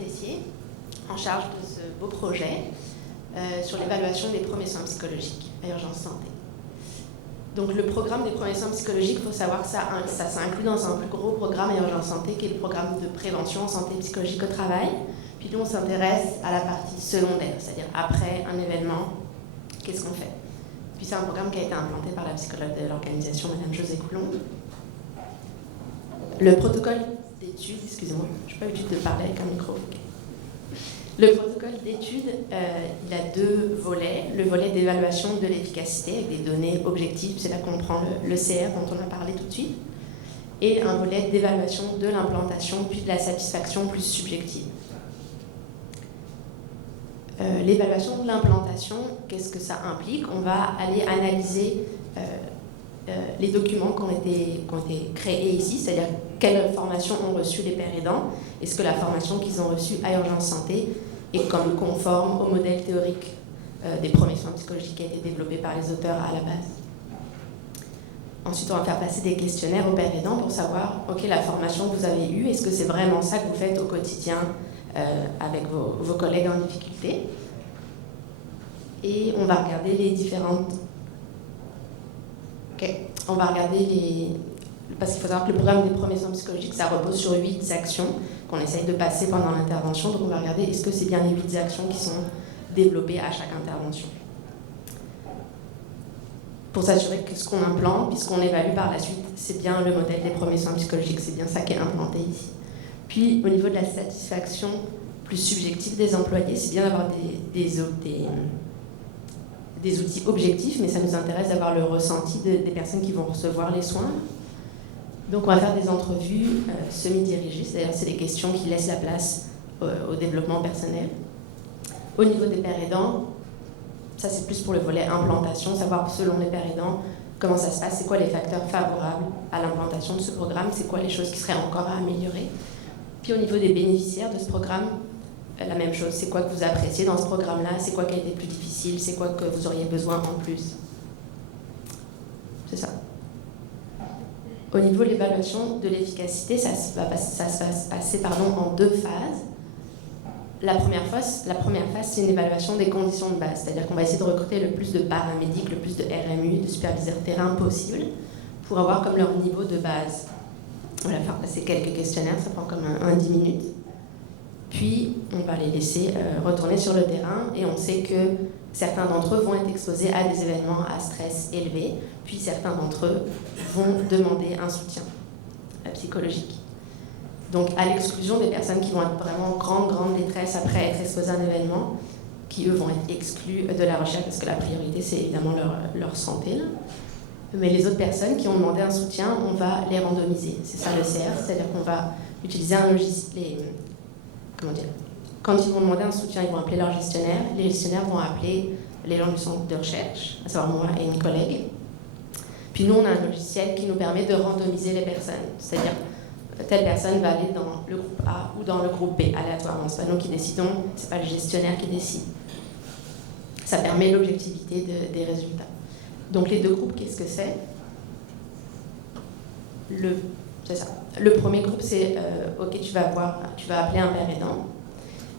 Tessier, en charge de ce beau projet sur l'évaluation des premiers soins psychologiques à Urgence Santé. Donc le programme des premiers soins psychologiques, il faut savoir que ça s'inclut dans un plus gros programme à Urgence Santé qui est le programme de prévention en santé psychologique au travail. Puis nous, on s'intéresse à la partie secondaire, c'est-à-dire après un événement, qu'est-ce qu'on fait? Puis c'est un programme qui a été implanté par la psychologue de l'organisation, Madame Josée Coulon. Le protocole d'étude, excusez-moi, je n'ai pas l'habitude de parler avec un micro. Le protocole d'étude, il a deux volets. Le volet d'évaluation de l'efficacité avec des données objectives, c'est là qu'on prend le CR dont on a parlé tout de suite, et un volet d'évaluation de l'implantation puis de la satisfaction plus subjective. L'évaluation de l'implantation, qu'est-ce que ça implique? On va aller analyser les documents qui ont été créés ici, c'est-à-dire quelle formation ont reçu les pères aidants, est-ce que la formation qu'ils ont reçue à Urgence Santé est comme conforme au modèle théorique des premiers soins psychologiques qui a été développé par les auteurs à la base. Ensuite, on va faire passer des questionnaires aux pères aidants pour savoir, ok, la formation que vous avez eue, est-ce que c'est vraiment ça que vous faites au quotidien avec vos collègues en difficulté? Et on va regarder les différentes... Ok, on va regarder parce qu'il faut savoir que le programme des premiers soins psychologiques, ça repose sur 8 actions qu'on essaye de passer pendant l'intervention. Donc on va regarder est-ce que c'est bien les 8 actions qui sont développées à chaque intervention. Pour s'assurer que ce qu'on implante, puis ce qu'on évalue par la suite, c'est bien le modèle des premiers soins psychologiques, c'est bien ça qui est implanté ici. Puis au niveau de la satisfaction plus subjective des employés, c'est bien d'avoir des outils objectifs, mais ça nous intéresse d'avoir le ressenti des personnes qui vont recevoir les soins. Donc on va faire des entrevues semi-dirigées, c'est-à-dire c'est des questions qui laissent la place au développement personnel. Au niveau des pères aidants, ça c'est plus pour le volet implantation, savoir selon les pères aidants comment ça se passe, c'est quoi les facteurs favorables à l'implantation de ce programme, c'est quoi les choses qui seraient encore à améliorer. Puis au niveau des bénéficiaires de ce programme, la même chose, c'est quoi que vous appréciez dans ce programme-là, c'est quoi qui a été plus difficile, c'est quoi que vous auriez besoin en plus. C'est ça. Au niveau de l'évaluation de l'efficacité, ça va se passer en 2 phases. La première phase, c'est une évaluation des conditions de base, c'est-à-dire qu'on va essayer de recruter le plus de paramédics, le plus de RMU, de superviseurs terrain possible, pour avoir comme leur niveau de base. On va faire passer quelques questionnaires, ça prend comme 10 minutes. Puis, on va les laisser retourner sur le terrain et on sait que certains d'entre eux vont être exposés à des événements à stress élevé, puis certains d'entre eux vont demander un soutien psychologique. Donc, à l'exclusion des personnes qui vont être vraiment en grande détresse après être exposées à un événement, qui eux vont être exclus de la recherche parce que la priorité, c'est évidemment leur santé. Là. Mais les autres personnes qui ont demandé un soutien, on va les randomiser. C'est ça le CR, c'est-à-dire qu'on va utiliser un logiciel. Quand ils vont demander un soutien, ils vont appeler leur gestionnaire. Les gestionnaires vont appeler les gens du centre de recherche, à savoir moi et une collègue. Puis nous, on a un logiciel qui nous permet de randomiser les personnes. C'est-à-dire, telle personne va aller dans le groupe A ou dans le groupe B, aléatoirement. Ce n'est pas nous qui décidons, ce n'est pas le gestionnaire qui décide. Ça permet l'objectivité des résultats. Donc les 2 groupes, qu'est-ce que c'est? C'est ça. Le premier groupe, c'est OK, tu vas appeler un père aidant.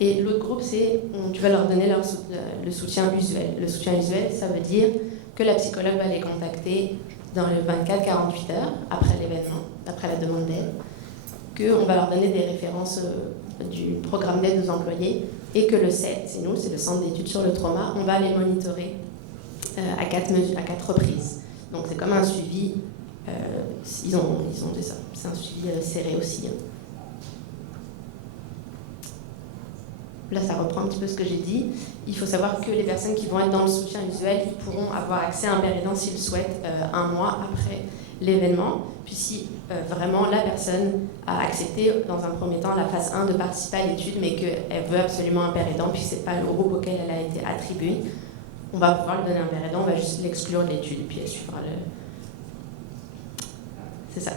Et l'autre groupe, c'est tu vas leur donner le soutien usuel. Le soutien usuel, ça veut dire que la psychologue va les contacter dans les 24-48 heures après l'événement, après la demande d'aide, qu'on va leur donner des références du programme d'aide aux employés et que le CET, c'est nous, c'est le Centre d'études sur le trauma, on va les monitorer à 4 reprises. Donc c'est comme un suivi. Ils ont ça. C'est un suivi serré aussi. Là, ça reprend un petit peu ce que j'ai dit. Il faut savoir que les personnes qui vont être dans le soutien usuel, ils pourront avoir accès à un père aidant s'ils le souhaitent 1 mois après l'événement. Puis si vraiment la personne a accepté dans un premier temps la phase 1 de participer à l'étude, mais qu'elle veut absolument un père aidant, puis c'est pas le groupe auquel elle a été attribuée, on va pouvoir lui donner un père aidant, on va juste l'exclure de l'étude, puis elle suivra C'est ça.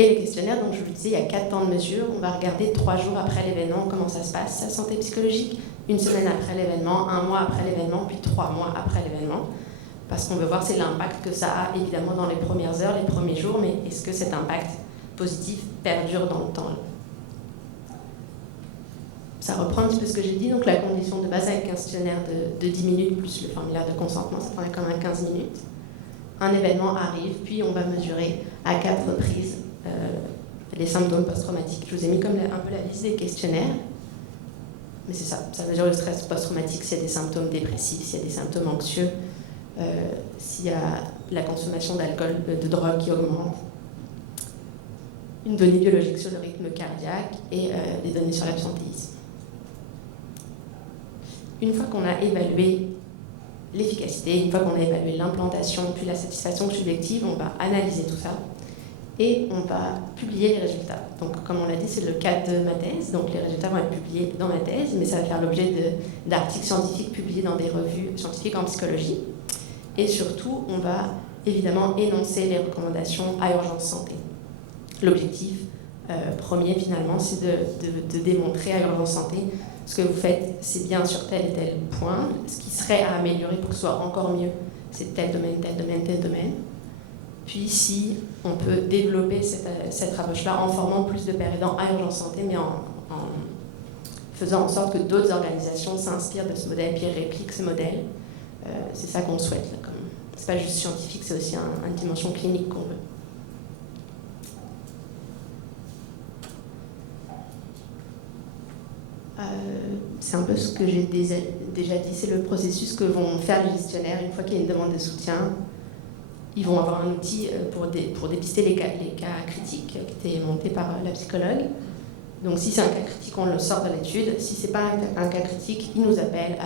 Et le questionnaire, donc je vous disais, il y a 4 temps de mesure. On va regarder 3 jours après l'événement comment ça se passe, sa santé psychologique, 1 semaine après l'événement, 1 mois après l'événement, puis 3 mois après l'événement. Parce qu'on veut voir c'est l'impact que ça a évidemment dans les premières heures, les premiers jours, mais est-ce que cet impact positif perdure dans le temps? ça reprend un petit peu ce que j'ai dit. Donc la condition de base avec un questionnaire de 10 minutes plus le formulaire de consentement, ça prendrait quand même 15 minutes. Un événement arrive, puis on va mesurer à 4 reprises les symptômes post-traumatiques. Je vous ai mis comme un peu la liste des questionnaires. Mais c'est ça, ça mesure le stress post-traumatique, s'il y a des symptômes dépressifs, s'il y a des symptômes anxieux, s'il y a la consommation d'alcool, de drogue qui augmente, une donnée biologique sur le rythme cardiaque et des données sur l'absentéisme. Une fois qu'on a évalué l'efficacité, une fois qu'on a évalué l'implantation puis la satisfaction subjective, on va analyser tout ça et on va publier les résultats. Donc, comme on l'a dit, c'est le cas de ma thèse. Donc, les résultats vont être publiés dans ma thèse, mais ça va faire l'objet d'articles scientifiques publiés dans des revues scientifiques en psychologie. Et surtout, on va évidemment énoncer les recommandations à Urgence Santé. L'objectif premier, finalement, c'est de démontrer à Urgence Santé ce que vous faites, c'est bien sur tel et tel point. Ce qui serait à améliorer pour que ce soit encore mieux, c'est tel domaine, tel domaine, tel domaine. Puis si on peut développer cette approche-là en formant plus de pères aidants à Urgence Santé, mais en faisant en sorte que d'autres organisations s'inspirent de ce modèle puis répliquent ce modèle, c'est ça qu'on souhaite. C'est pas juste scientifique, c'est aussi une dimension clinique qu'on veut. C'est un peu ce que j'ai déjà dit, c'est le processus que vont faire les gestionnaires une fois qu'il y a une demande de soutien. Ils vont avoir un outil pour dépister les cas critiques qui étaient montés par la psychologue. Donc si c'est un cas critique, on le sort de l'étude. Si ce n'est pas un cas critique, ils nous appellent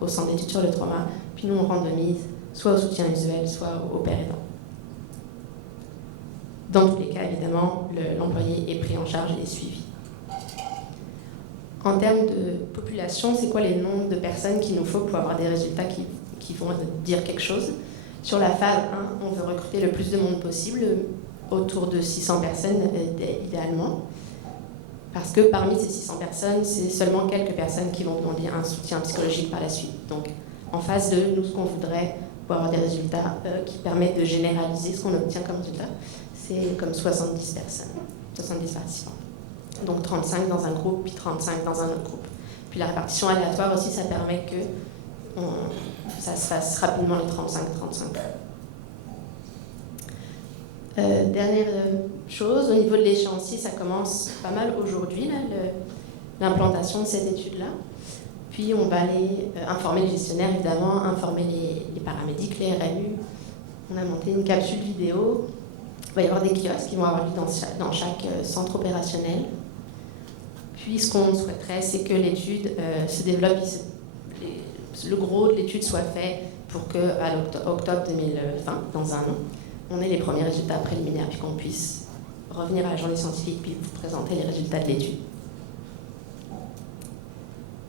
au centre d'études sur le trauma, puis nous on randomise soit au soutien usuel, soit au père aidant. Dans tous les cas, évidemment, l'employé est pris en charge et est suivi. En termes de population, c'est quoi les nombres de personnes qu'il nous faut pour avoir des résultats qui vont dire quelque chose? Sur la phase 1, on veut recruter le plus de monde possible, autour de 600 personnes idéalement, parce que parmi ces 600 personnes, c'est seulement quelques personnes qui vont demander un soutien psychologique par la suite. Donc en phase 2, nous, ce qu'on voudrait pour avoir des résultats qui permettent de généraliser ce qu'on obtient comme résultat, c'est comme 70 personnes, 70 participants. Donc 35 dans un groupe, puis 35 dans un autre groupe. Puis la répartition aléatoire aussi, ça permet que ça se fasse rapidement les 35-35. Dernière chose, au niveau de l'échéancier, ça commence pas mal aujourd'hui, l'implantation de cette étude-là. Puis on va aller informer les gestionnaires, évidemment, informer les paramédics, les RMU. On a monté une capsule vidéo. Il va y avoir des kiosques qui vont avoir lieu dans chaque centre opérationnel. Puis ce qu'on souhaiterait, c'est que l'étude se développe, le gros de l'étude soit fait pour qu'à octobre 2020, dans un an, on ait les premiers résultats préliminaires, puis qu'on puisse revenir à la journée scientifique, puis vous présenter les résultats de l'étude.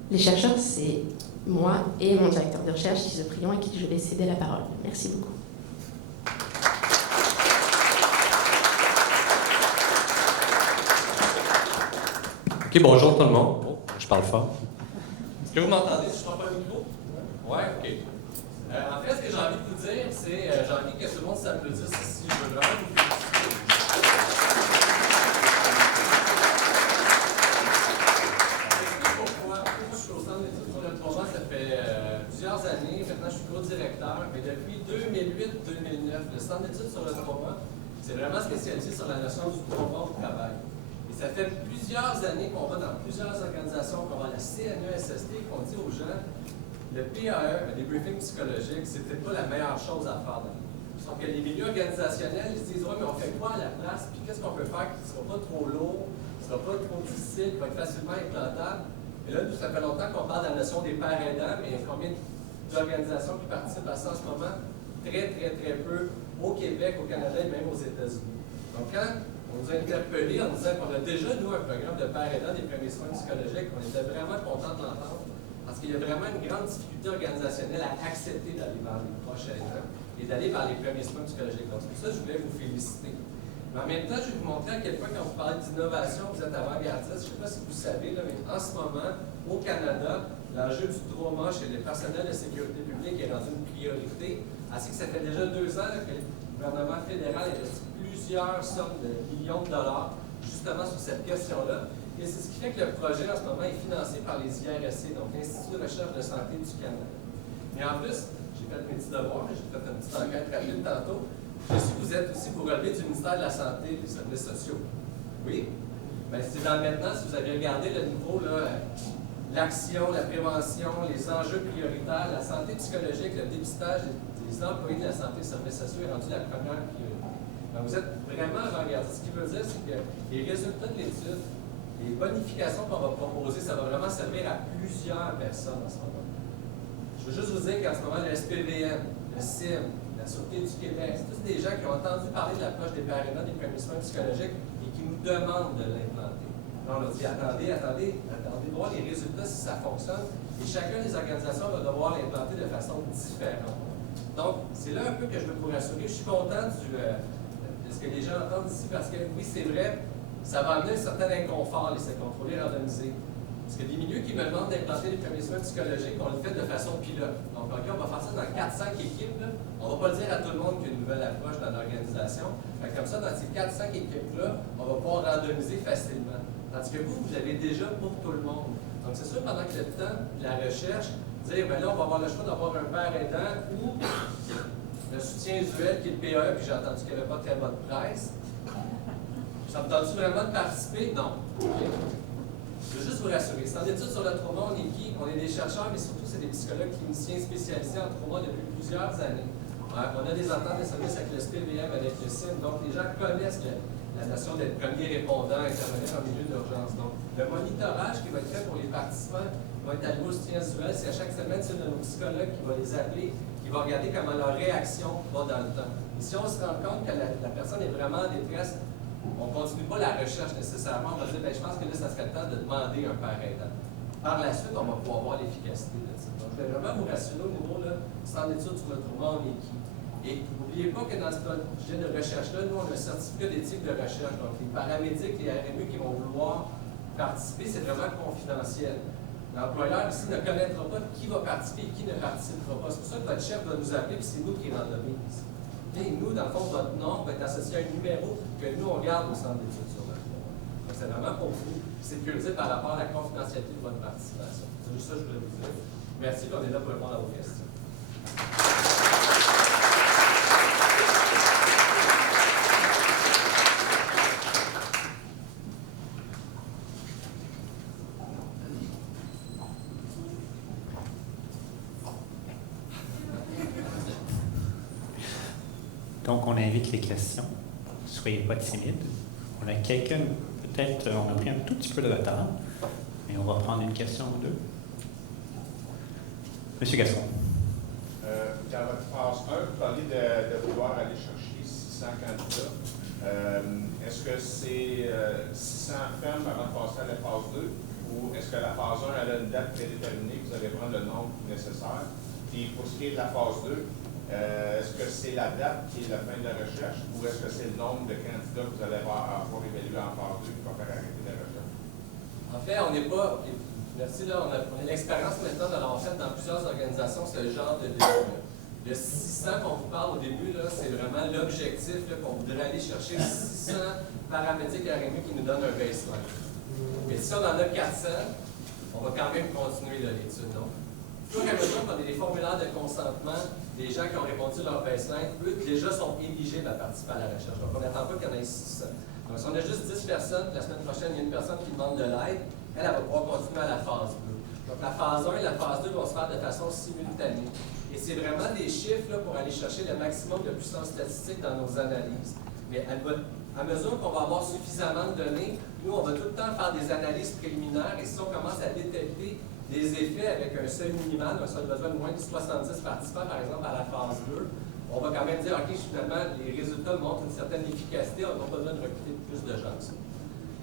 Les chercheurs, c'est moi et mon directeur de recherche, Lise Prion, à qui je vais céder la parole. Merci beaucoup. OK, bonjour tout le monde. Oh, je parle fort. Est-ce que vous m'entendez si je prends pas le micro? Oui, OK. En fait, ce que j'ai envie de vous dire, c'est j'ai envie que tout le monde s'applaudisse ici. Je veux vraiment vous féliciter. Pourquoi? Moi, je suis au centre d'études sur le trauma, ça fait plusieurs années. Maintenant, je suis co-directeur. Mais depuis 2008-2009, le centre d'études sur le trauma, c'est vraiment spécialisé sur la notion du trauma au travail. Ça fait plusieurs années qu'on va dans plusieurs organisations, qu'on va à la CNESST, qu'on dit aux gens, le PAE, le débriefing psychologique, c'était pas la meilleure chose à faire dans le vie. Sauf que les milieux organisationnels, ils se disent, ouais, mais on fait quoi à la place, puis qu'est-ce qu'on peut faire qui ne sera pas trop lourd, qui ne sera pas trop difficile, qui va être facilement implantable. Et là, nous, ça fait longtemps qu'on parle de la notion des pères aidants, mais il y a combien d'organisations qui participent à ça en ce moment? Très, très, très peu au Québec, au Canada et même aux États-Unis. Donc, quand on nous a interpellés en disant qu'on a déjà, nous, un programme de pères aidants des premiers soins psychologiques. On était vraiment contents de l'entendre parce qu'il y a vraiment une grande difficulté organisationnelle à accepter d'aller vers les proches aidants et d'aller vers les premiers soins psychologiques. Donc, c'est pour ça que je voulais vous féliciter. Mais en même temps, je vais vous montrer à quel point, quand vous parlez d'innovation, vous êtes avant-gardiste. Je ne sais pas si vous savez, là, mais en ce moment, au Canada, l'enjeu du trauma chez les personnels de sécurité publique est rendu une priorité. Ainsi que ça fait déjà 2 ans là, que le gouvernement fédéral investit plusieurs sommes de millions de dollars justement sur cette question-là. Et c'est ce qui fait que le projet, en ce moment, est financé par les IRSC, donc l'Institut de recherche de santé du Canada. Mais en plus, j'ai fait mes petits devoirs, j'ai fait une petite enquête rapide tantôt. Je sais que vous êtes aussi pour relever du ministère de la Santé et des Services sociaux. Oui? Bien, c'est dans le maintenant, si vous avez regardé le niveau, l'action, la prévention, les enjeux prioritaires, la santé psychologique, le dépistage des employés de la santé et des services sociaux est rendu la première priorité. Donc, vous êtes vraiment avant-gardiste. Ce qui veut dire, c'est que les résultats de l'étude, les bonifications qu'on va proposer, ça va vraiment servir à plusieurs personnes en ce moment. Je veux juste vous dire qu'en ce moment, le SPVM, le CIM, la Sûreté du Québec, c'est tous des gens qui ont entendu parler de l'approche des PRNA, des premiers soins psychologiques, et qui nous demandent de l'implanter. On leur dit, attendez, voir les résultats si ça fonctionne, et chacune des organisations va devoir l'implanter de façon différente. Donc, c'est là un peu que je veux vous rassurer. Je suis content de ce que les gens entendent ici, parce que oui, c'est vrai, ça va amener un certain inconfort, laisser contrôler, randomiser. Parce que des milieux qui me demandent d'implanter les premiers soins psychologiques, on le fait de façon pilote. Donc, OK, on va faire ça dans 4-5 équipes. Là. On ne va pas le dire à tout le monde qu'il y a une nouvelle approche dans l'organisation. Comme ça, dans ces 4-5 équipes-là, on va pouvoir randomiser facilement. Tandis que vous avez déjà pour tout le monde. Donc, c'est sûr, pendant que le temps de la recherche, dire, bien là, on va avoir le choix d'avoir un père aidant ou le soutien usuel qui est le PAE, puis j'ai entendu qu'il n'y avait pas très bonne presse. Ça me donne-tu vraiment de participer? Non. Okay. Je veux juste vous rassurer. C'est en études sur le trauma, on est qui? On est des chercheurs, mais surtout, c'est des psychologues cliniciens spécialisés en trauma depuis plusieurs années. On a des ententes de service avec le SPVM, avec le CIM, donc les gens connaissent la notion d'être premier répondant, intervenir en milieu d'urgence. Donc, le monitorage qui va être fait pour les participants va être alloué au soutien usuel, c'est à chaque semaine, c'est un de nos psychologues qui va les appeler, qui va regarder comment leur réaction va dans le temps. Et si on se rend compte que la personne est vraiment en détresse, on ne continue pas la recherche nécessairement. On va dire, bien, je pense que là, ça serait le temps de demander un père aidant. Par la suite, on va pouvoir voir l'efficacité de ça. Donc, je vais vraiment vous rassurer au niveau sans études sur le trauma, on est qui. Et n'oubliez pas que dans ce projet de recherche-là, nous, on a un certificat d'éthique de recherche. Donc, les paramédics, les RMU qui vont vouloir participer, c'est vraiment confidentiel. L'employeur ici ne connaîtra pas qui va participer et qui ne participera pas. C'est pour ça que votre chef va nous appeler, puis c'est nous qui randomisons. Et nous, dans le fond, votre nom va être associé à un numéro que nous, on garde au centre d'études sur le trauma. Donc, c'est vraiment pour vous sécuriser par rapport à la confidentialité de votre participation. C'est juste ça que je voulais vous dire. Merci, puis on est là pour répondre à vos questions. Donc, on invite les questions. Soyez pas timides. On a quelqu'un, peut-être, on a pris un tout petit peu de retard, mais on va prendre une question ou deux. Monsieur Gaston. Dans votre phase 1, vous parlez de vouloir aller chercher 600 candidats. Est-ce que c'est 600 fermes avant de passer à la phase 2? Ou est-ce que la phase 1 elle a une date prédéterminée, que vous allez prendre le nombre nécessaire? Puis pour ce qui est de la phase 2, est-ce que c'est la date qui est la fin de la recherche ou est-ce que c'est le nombre de candidats que vous allez avoir évalué en phase 2 qui va faire arrêter la recherche? En fait, on n'est pas... Merci, là, on a l'expérience maintenant d'avoir fait dans plusieurs organisations ce genre de début. Le 600 qu'on vous parle au début, c'est vraiment l'objectif qu'on voudrait aller chercher 600 paramédics RMU qui nous donnent un baseline. Mais si on en a 400, on va quand même continuer l'étude. Donc, au fur et à mesure qu'on a des formulaires de consentement, des gens qui ont répondu leur baseline, eux déjà sont éligibles à participer à la recherche. Donc, on n'attend pas qu'il y en ait 600. Donc, si on a juste 10 personnes, la semaine prochaine, il y a une personne qui demande de l'aide, elle va pouvoir continuer à la phase 2. Donc, la phase 1 et la phase 2 vont se faire de façon simultanée. Et c'est vraiment des chiffres pour aller chercher le maximum de puissance statistique dans nos analyses. Mais à mesure qu'on va avoir suffisamment de données, nous, on va tout le temps faire des analyses préliminaires. Et si on commence à détecter des effets avec un seuil minimal, un seuil besoin de moins de 70 participants, par exemple, à la phase 2, on va quand même dire, OK, finalement, les résultats montrent une certaine efficacité, on n'a pas besoin de recruter plus de gens que ça.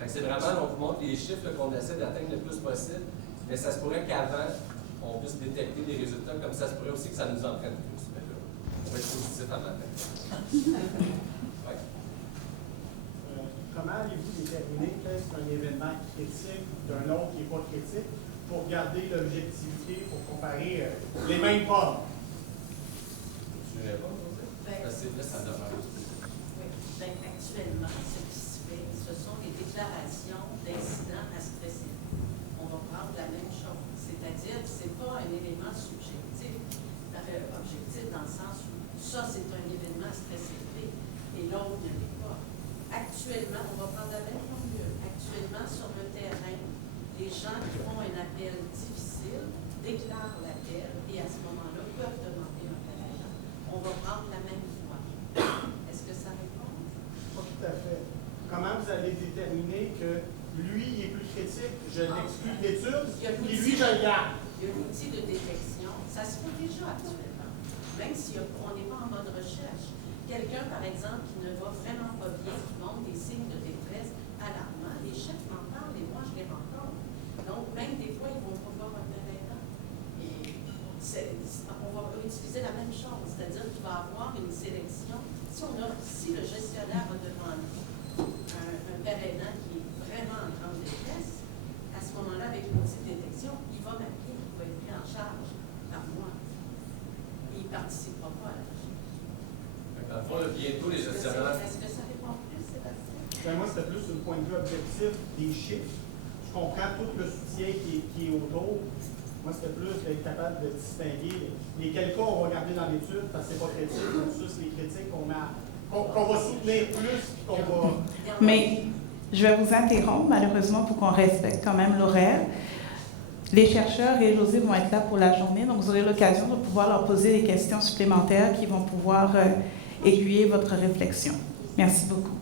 C'est vraiment, on vous montre les chiffres qu'on essaie d'atteindre le plus possible, mais ça se pourrait qu'avant, on puisse détecter des résultats, comme ça se pourrait aussi que ça nous entraîne plus. Mais là, on va être positif en matin. Ouais. Comment allez-vous déterminer qu'est-ce qu'un événement critique d'un autre qui n'est pas critique pour garder l'objectivité, pour comparer les mêmes pommes? Tu ne pas, là, ça demeure. Oui. Actuellement, ce qui se fait, ce sont les déclarations d'incidents à stresser. On va prendre la même chose. C'est-à-dire que ce n'est pas un élément subjectif, objectif dans le sens où ça, c'est un événement à stress élevé et l'autre ne l'est pas. Actuellement, on va prendre la même formule. Actuellement, sur le terrain, les gens qui font un appel difficile déclarent l'appel et à ce moment-là peuvent demander un pareil. On va prendre la même voie. Est-ce que ça répond? Pas tout à fait. Comment vous allez déterminer que lui, il est plus critique, je l'exclus de l'étude, et lui, je le garde? Il y a l'outil de détection. Ça se fait déjà actuellement. Même si on n'est pas en mode recherche. Quelqu'un, par exemple, qui ne va vraiment pas bien, qui montre des signes de détresse alarmants, les chefs m'en parlent et moi, je les rencontre. Donc, même des fois, ils vont pouvoir un aidant. Et on va utiliser la même chose, c'est-à-dire qu'il va y avoir une sélection. Si le gestionnaire a devant lui un père aidant qui est vraiment en grande détresse, à ce moment-là, avec l'outil de détection, il va m'appeler, il va être pris en charge par moi. Il ne participera pas à la recherche. Dans le fond, là, bientôt, les gestionnaires. Est-ce que ça répond plus, Sébastien? Ben, moi, c'était plus un point de vue objectif des chiffres. Je comprends tout le soutien qui est autour. Moi, c'était plus d'être capable de distinguer lesquels cas on va garder dans l'étude parce que c'est pas critique, versus les critiques qu'on va soutenir plus qu'on va. Mais je vais vous interrompre, malheureusement, pour qu'on respecte quand même l'horaire. Les chercheurs et José vont être là pour la journée, donc vous aurez l'occasion de pouvoir leur poser des questions supplémentaires qui vont pouvoir aiguiller votre réflexion. Merci beaucoup.